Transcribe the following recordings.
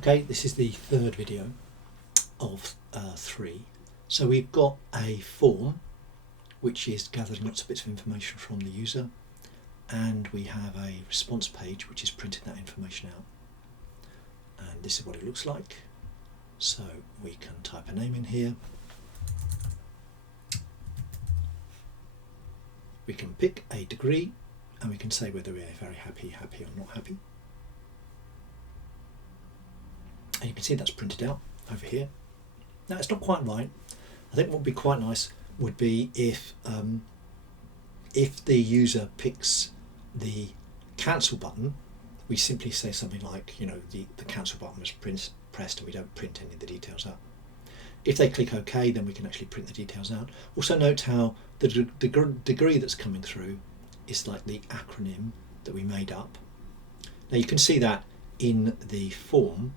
Okay, this is the third video of 3. So we've got a form which is gathering lots of bits of information from the user, and we have a response page which is printing that information out. And this is what it looks like. So we can type a name in here. We can pick a degree and we can say whether we are very happy, happy or not happy. And you can see that's printed out over here. Now it's not quite right. I think what would be quite nice would be if the user picks the cancel button, we simply say something like, the cancel button was pressed and we don't print any of the details out. If they click OK, then we can actually print the details out. Also note how the degree that's coming through is like the acronym that we made up. Now you can see that in the form.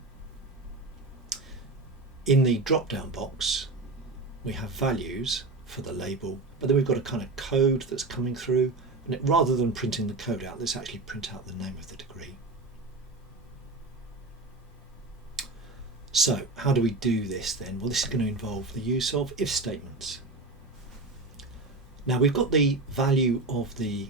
In the drop-down box, we have values for the label, but then we've got a kind of code that's coming through, and rather than printing the code out, let's actually print out the name of the degree. So how do we do this then? Well, this is going to involve the use of if statements. Now we've got the value of the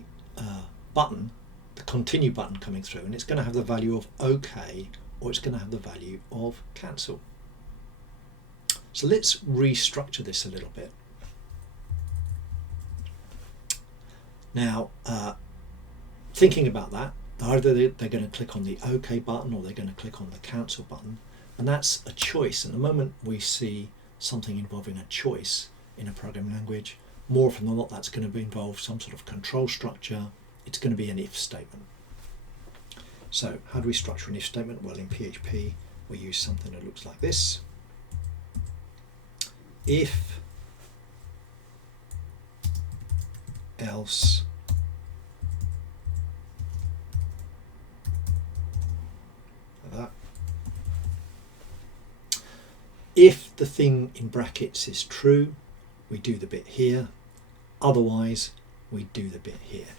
button, the continue button coming through, and it's going to have the value of OK, or it's going to have the value of cancel. So let's restructure this a little bit. Now, thinking about that, either they're going to click on the OK button or they're going to click on the cancel button, and that's a choice. And the moment we see something involving a choice in a programming language, more often than not that's going to involve some sort of control structure. It's going to be an if statement. So how do we structure an if statement? Well, in PHP we use something that looks like this. If, else, like that. If the thing in brackets is true, we do the bit here. Otherwise, we do the bit here.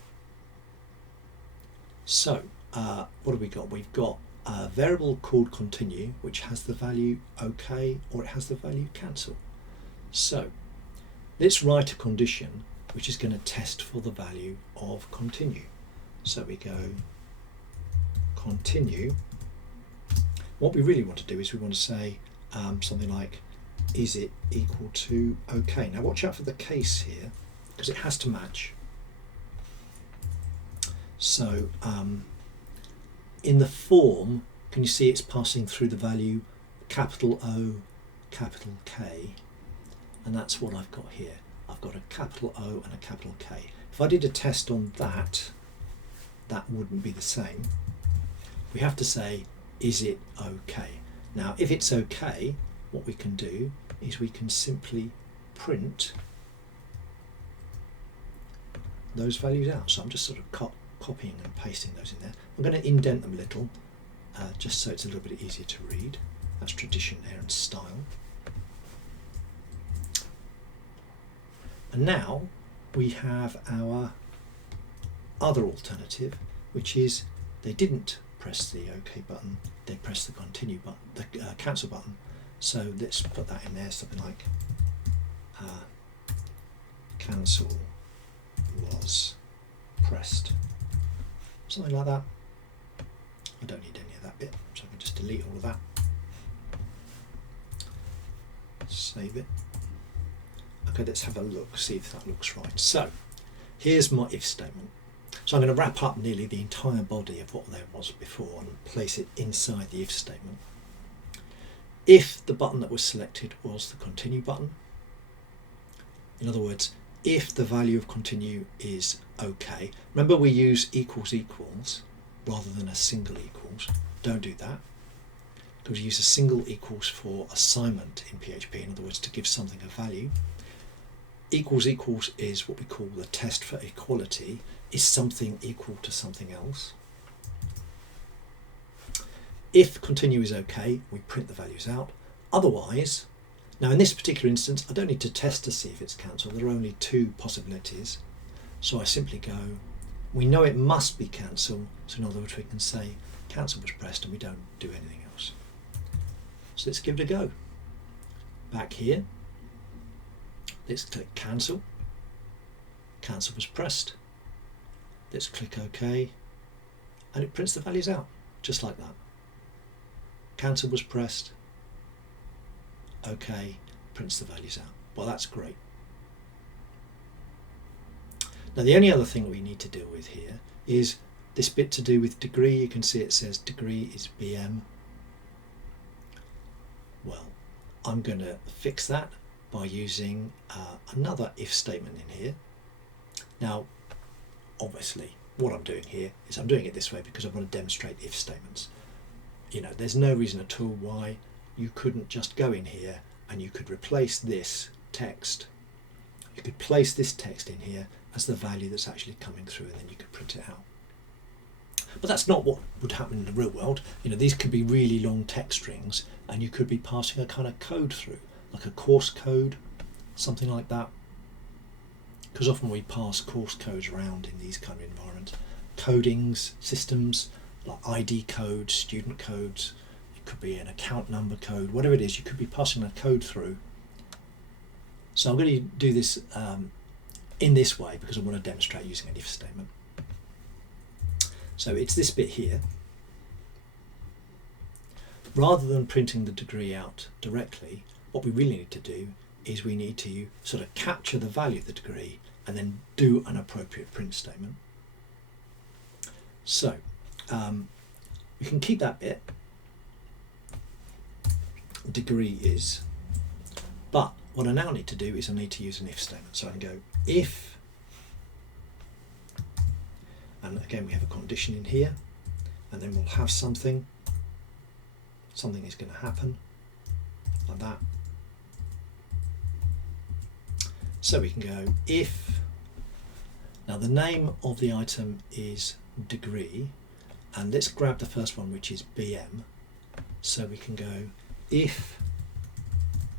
So, what have we got? We've got a variable called continue, which has the value OK, or it has the value cancel. So let's write a condition which is going to test for the value of continue. So we go continue. What we really want to do is we want to say something like, is it equal to OK? Now watch out for the case here, because it has to match. So in the form, can you see it's passing through the value capital O, capital K? And that's what I've got here. I've got a capital O and a capital K. If I did a test on that, that wouldn't be the same. We have to say, is it OK? Now, if it's OK, what we can do is we can simply print those values out. So I'm just sort of copying and pasting those in there. I'm going to indent them a little, just so it's a little bit easier to read. That's tradition there and style. And now we have our other alternative, which is they didn't press the OK button, they pressed the continue button, the cancel button. So let's put that in there, something like cancel was pressed, something like that. I don't need any of that bit, so I can just delete all of that. Save it. Okay, let's have a look, see if that looks right. So here's my if statement. So I'm going to wrap up nearly the entire body of what there was before and place it inside the if statement. If the button that was selected was the continue button, in other words, if the value of continue is OK, remember we use equals equals rather than a single equals. Don't do that, because we use a single equals for assignment in PHP, in other words, to give something a value. Equals equals is what we call the test for equality. Is something equal to something else? If continue is OK, we print the values out. Otherwise, now in this particular instance, I don't need to test to see if it's cancelled. There are only two possibilities. So I simply go, we know it must be cancel, so in other words we can say cancel was pressed and we don't do anything else. So let's give it a go. Back here, let's click cancel. Cancel was pressed. Let's click OK, and it prints the values out, just like that. Cancel was pressed. OK, prints the values out. Well, that's great. Now the only other thing we need to deal with here is this bit to do with degree. You can see it says degree is BM. Well, I'm going to fix that by using another if statement in here. Now, obviously, what I'm doing here is I'm doing it this way because I want to demonstrate if statements. You know, there's no reason at all why you couldn't just go in here and you could replace this text. You could place this text in here as the value that's actually coming through, and then you could print it out. But that's not what would happen in the real world. You know, these could be really long text strings, and you could be passing a kind of code through, like a course code, something like that. Because often we pass course codes around in these kind of environments. Codings, systems, like ID codes, student codes, it could be an account number code, whatever it is, you could be passing a code through. So I'm going to do this in this way because I want to demonstrate using an if statement. So it's this bit here. Rather than printing the degree out directly, what we really need to do is we need to sort of capture the value of the degree and then do an appropriate print statement. So we can keep that bit, degree is, but what I now need to do is I need to use an if statement. So I can go if, and again we have a condition in here, and then we'll have something is going to happen like that. So we can go if, now the name of the item is degree, and let's grab the first one, which is BM. So we can go if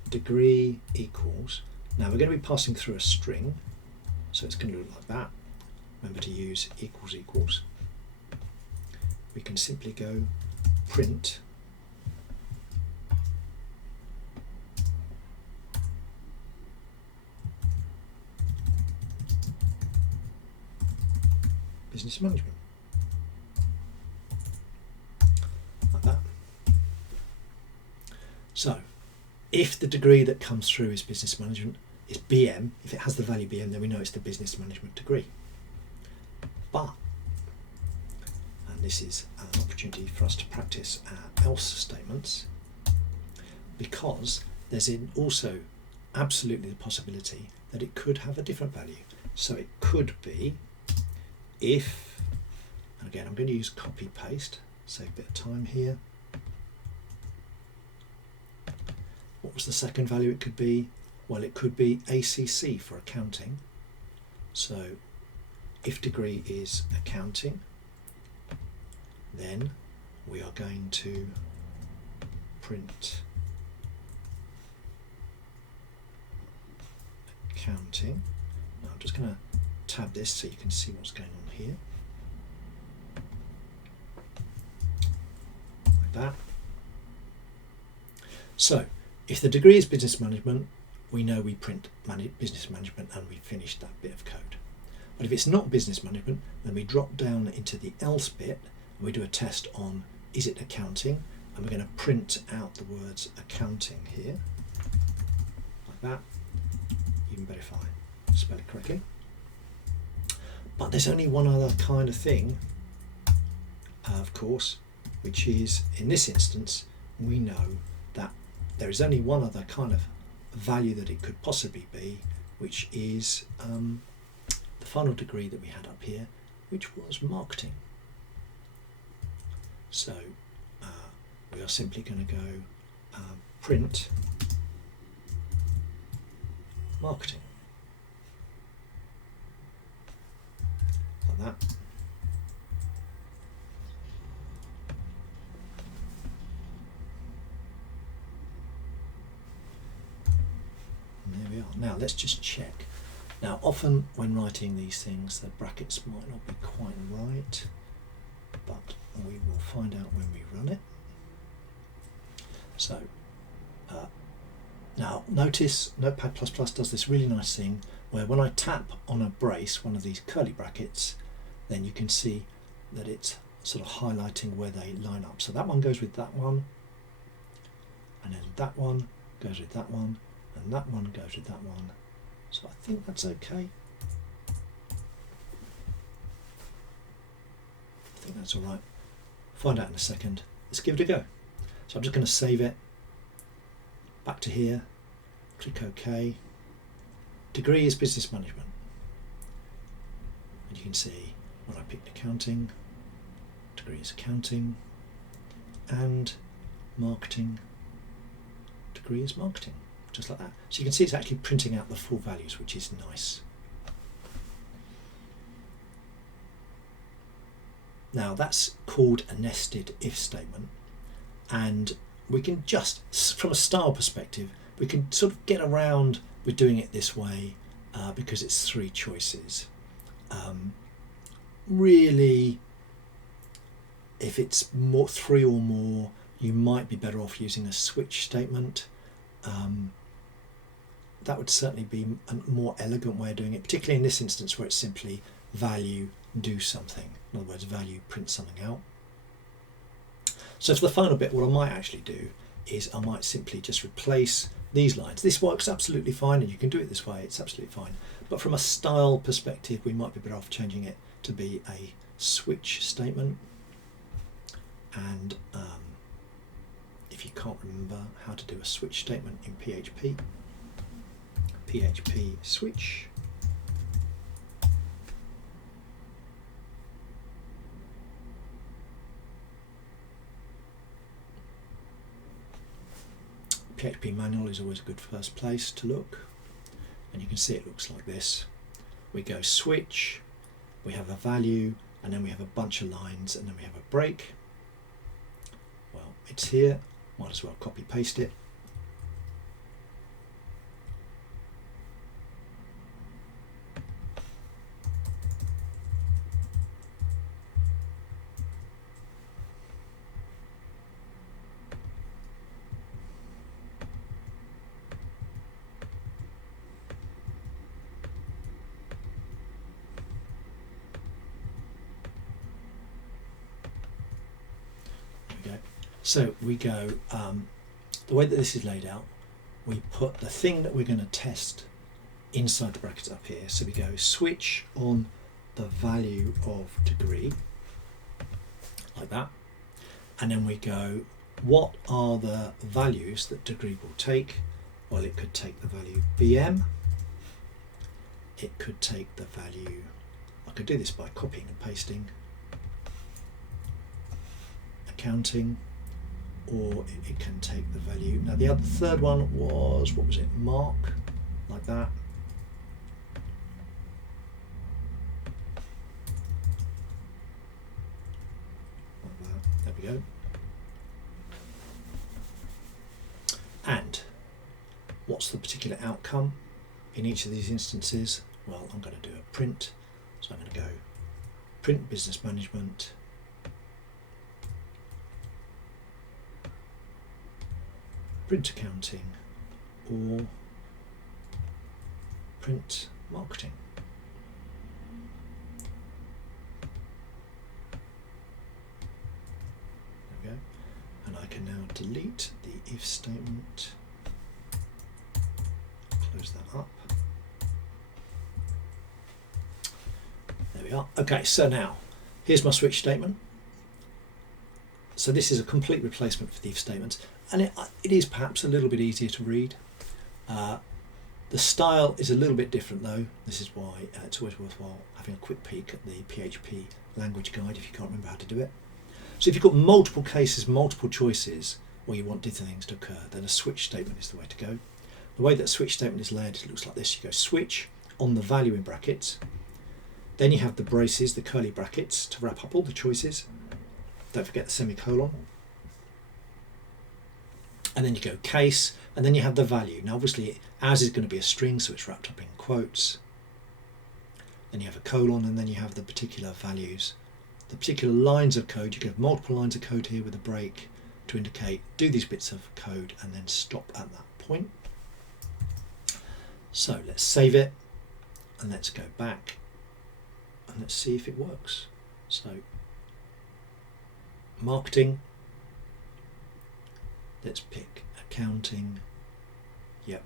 degree equals, now we're going to be passing through a string, so it's going to look like that. Remember to use equals equals. We can simply go print business management, like that. So if the degree that comes through is business management, is BM, if it has the value BM, then we know it's the business management degree. But, and this is an opportunity for us to practice our else statements, because there's also absolutely the possibility that it could have a different value. So it could be if, and again I'm going to use copy paste, save a bit of time here. What was the second value it could be? Well, it could be ACC for accounting. So if degree is accounting, then we are going to print accounting. Now I'm just going to tab this so you can see what's going on here. Like that. So if the degree is business management, we know we print business management and we finished that bit of code. But if it's not business management, then we drop down into the else bit and we do a test on is it accounting, and we're going to print out the words accounting here, like that. Even better if I spell it correctly. But there's only one other kind of thing, of course, which is in this instance we know that there is only one other kind of value that it could possibly be, which is the final degree that we had up here, which was marketing. So we are simply going to go print marketing, like that. There we are. Now let's just check. Now often when writing these things the brackets might not be quite right, but we will find out when we run it. So Now notice Notepad++ does this really nice thing where when I tap on a brace, one of these curly brackets, then you can see that it's sort of highlighting where they line up. So that one goes with that one, and then that one goes with that one, and that one goes with that one. So I think that's okay. I think that's all right. Find out in a second. Let's give it a go. So I'm just going to save it. Back to here. Click OK. Degree is business management. And you can see when I picked accounting, degree is accounting, and marketing, degree is marketing. Just like that. So you can see it's actually printing out the full values, which is nice. Now that's called a nested if statement, and we can just, from a style perspective, we can sort of get around with doing it this way because it's three choices. Really, if it's more, three or more, you might be better off using a switch statement. That would certainly be a more elegant way of doing it, particularly in this instance where it's simply value do something. In other words, value print something out. So for the final bit, what I might actually do is I might simply just replace these lines. This works absolutely fine, and you can do it this way, it's absolutely fine. But from a style perspective, we might be better off changing it to be a switch statement. And if you can't remember how to do a switch statement in PHP, PHP switch. PHP manual is always a good first place to look, and you can see it looks like this. We go switch, we have a value, and then we have a bunch of lines, and then we have a break. Well, it's here, might as well copy paste it. So we go, the way that this is laid out, we put the thing that we're going to test inside the brackets up here. So we go switch on the value of degree, like that. And then we go, what are the values that degree will take? Well, it could take the value BM. It could take the value, I could do this by copying and pasting, accounting, or it can take the value. Now the third one was, what was it, mark, like that. Like that. There we go. And what's the particular outcome in each of these instances? Well, I'm going to do a print, so I'm going to go print business management, print accounting, or print marketing. There we go. And I can now delete the if statement, close that up. There we are. Okay, so now here's my switch statement. So this is a complete replacement for the if statements, and it is perhaps a little bit easier to read. The style is a little bit different though. This is why it's always worthwhile having a quick peek at the PHP language guide if you can't remember how to do it. So if you've got multiple cases, multiple choices, or you want different things to occur, then a switch statement is the way to go. The way that a switch statement is laid, it looks like this. You go switch on the value in brackets, then you have the braces, the curly brackets, to wrap up all the choices. Don't forget the semicolon. And then you go case, and then you have the value. Now obviously as is going to be a string, so it's wrapped up in quotes. Then you have a colon, and then you have the particular values. The particular lines of code, you can have multiple lines of code here with a break to indicate do these bits of code and then stop at that point. So let's save it and let's go back and let's see if it works. So marketing, let's pick accounting, yep,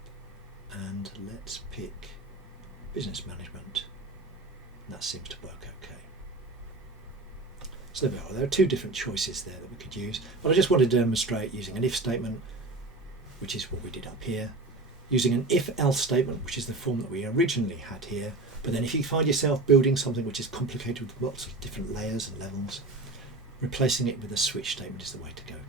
and let's pick business management. And that seems to work okay. So there we are. There are two different choices there that we could use, but I just wanted to demonstrate using an if statement, which is what we did up here, using an if-else statement, which is the form that we originally had here, but then if you find yourself building something which is complicated with lots of different layers and levels, replacing it with a switch statement is the way to go.